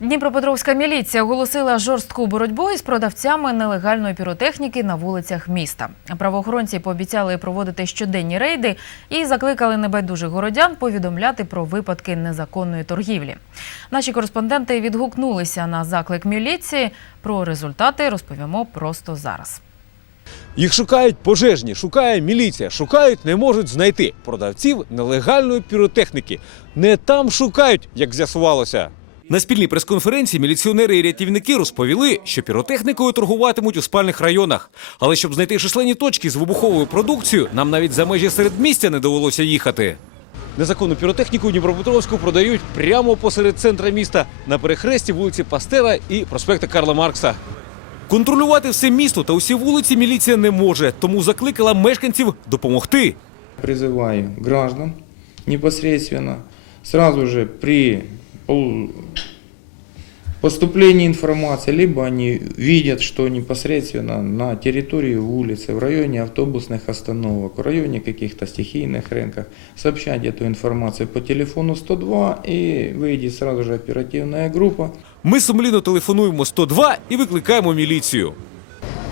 Дніпропетровська міліція оголосила жорстку боротьбу із продавцями нелегальної піротехніки на вулицях міста. Правоохоронці пообіцяли проводити щоденні рейди і закликали небайдужих городян повідомляти про випадки незаконної торгівлі. Наші кореспонденти відгукнулися на заклик міліції. Про результати розповімо просто зараз. Їх шукають пожежні, шукає міліція, шукають, не можуть знайти продавців нелегальної піротехніки. Не там шукають, як з'ясувалося. На спільній прес-конференції міліціонери і рятівники розповіли, що піротехнікою торгуватимуть у спальних районах. Але щоб знайти численні точки з вибуховою продукцією, нам навіть за межі середмістя не довелося їхати. Незаконну піротехніку Дніпропетровську продають прямо посеред центра міста на перехресті вулиці Пастера і проспекта Карла Маркса. Контролювати все місто та усі вулиці міліція не може, тому закликала мешканців допомогти. Призываю граждан непосредственно сразу же при пол- поступлении информации, либо они видят, что непосредственно на территории улицы, в районе автобусных остановок, в районе каких-то стихийных рынках, сообщать эту информацию по телефону 102 и выйдет сразу же оперативная группа Ми сумлінно телефонуємо 102 і викликаємо міліцію.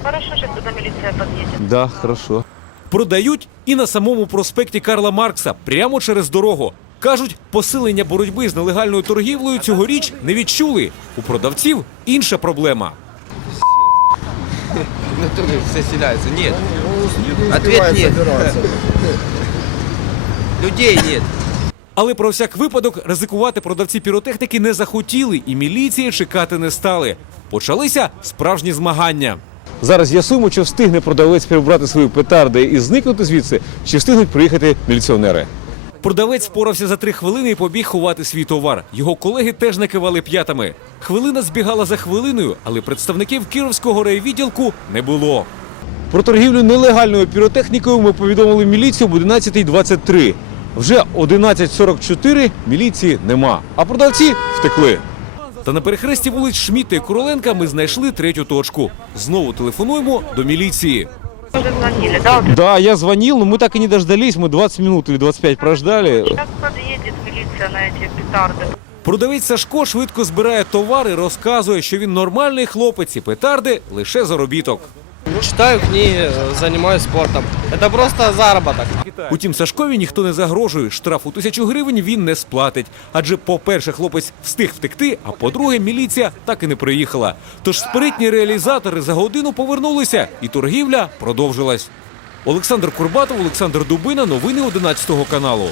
Хорошо, сейчас туда милиция подъедет. Да, хорошо. Продають і на самому проспекті Карла Маркса, прямо через дорогу. Кажуть, посилення боротьби з нелегальною торгівлею цьогоріч не відчули. У продавців інша проблема. Ну тут все селяются. Нет. Ответ нет. Людей нет. Але про всяк випадок ризикувати продавці піротехніки не захотіли і міліції чекати не стали. Почалися справжні змагання. Зараз з'ясуємо, чи встигне продавець прибрати свої петарди і зникнути звідси, чи встигнуть приїхати міліціонери. Продавець впорався за три хвилини і побіг ховати свій товар. Його колеги теж накивали п'ятами. Хвилина збігала за хвилиною, але представників Кіровського райвідділку не було. Про торгівлю нелегальною піротехнікою ми повідомили міліцію об 11.23. Вже 11.44 міліції нема, а продавці втекли. Та на перехресті вулиць Шмідта і Короленка ми знайшли третю точку. Знову телефонуємо до міліції Уже звонили, да? Вот Да, я звонил, но мы так и не дождались. Мы 20 минут или 25 прождали. сейчас подъедет милиция на эти петарды. Продавець Сашко швидко збирає товар і розказує, що він нормальний хлопець і петарди лише заробіток. Читаю книги, занимаюсь спортом. Это просто заработок. Утім, Сашкові ніхто не загрожує. Штраф у тисячу гривень він не сплатить. Адже, по-перше, хлопець встиг втекти, а по-друге, міліція так і не приїхала. Тож спритні реалізатори за годину повернулися, і торгівля продовжилась. Олександр Курбатов, Олександр Дубина. Новини 11 каналу.